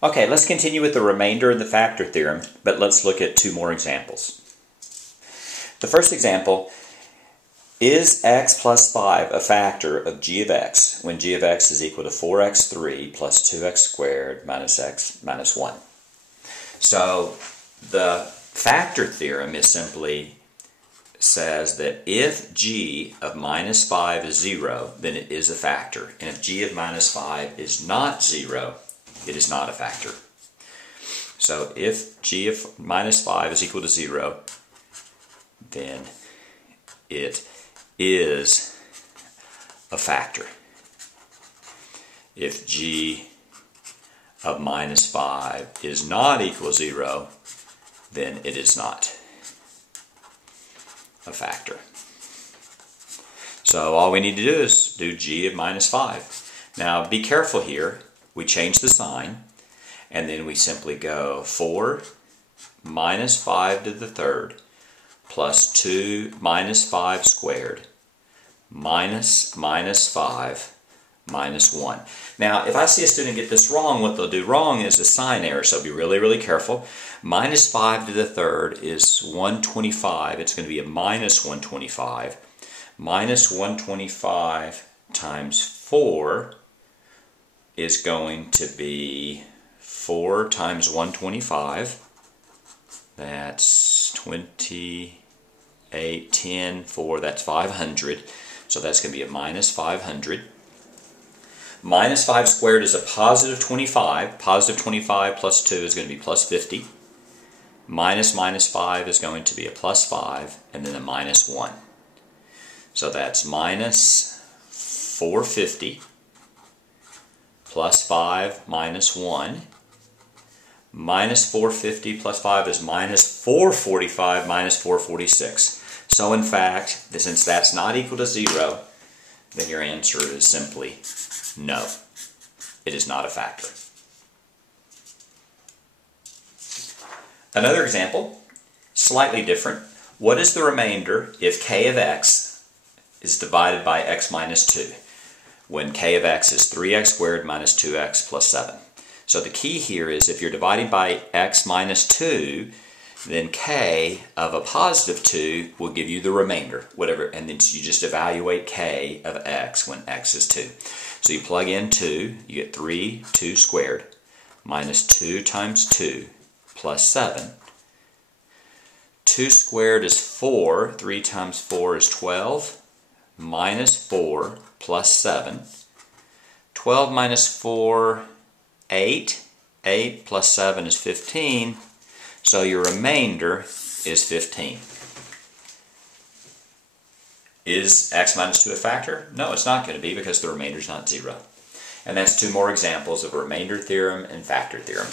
Okay, let's continue with the remainder of the factor theorem, but let's look at two more examples. The first example, is x plus 5 a factor of g of x when g of x is equal to 4x3 plus 2x squared minus x minus 1? So the factor theorem is simply says that if g of minus 5 is 0, then it is a factor. And if g of minus 5 is not 0, it is not a factor. So if g of minus 5 is equal to 0, then it is a factor. If g of minus 5 is not equal to 0, then it is not a factor. So all we need to do is do g of minus 5. Now be careful here. We change the sign, and then we simply go 4 minus 5 to the third plus 2 minus 5 squared minus 5 minus 1. Now, if I see a student get this wrong, what they'll do wrong is a sign error, so be really, really careful. Minus 5 to the third is 125. It's going to be a minus 125. Minus 125 times 4 is going to be 4 times 125. That's 28, 10, 4, that's 500. So that's going to be a minus 500. Minus 5 squared is a positive 25. Positive 25 plus 2 is going to be plus 50. Minus 5 is going to be a plus 5, and then a minus 1. So that's minus 450 plus 5 minus 1. Minus 450 plus 5 is minus 445 minus 446. So in fact, since that's not equal to 0, then your answer is simply no. It is not a factor. Another example, slightly different. What is the remainder if k of x is divided by x minus 2? When k of x is 3x squared minus 2x plus 7. So the key here is if you're dividing by x minus 2, then k of a positive 2 will give you the remainder, whatever, and then you just evaluate k of x when x is 2. So you plug in 2, you get 3, 2 squared, minus 2 times 2, plus 7. 2 squared is 4, 3 times 4 is 12, minus 4 plus 7. 12 minus 4, 8. 8 plus 7 is 15. So your remainder is 15. Is x minus 2 a factor? No, it's not going to be because the remainder is not 0. And that's two more examples of remainder theorem and factor theorem.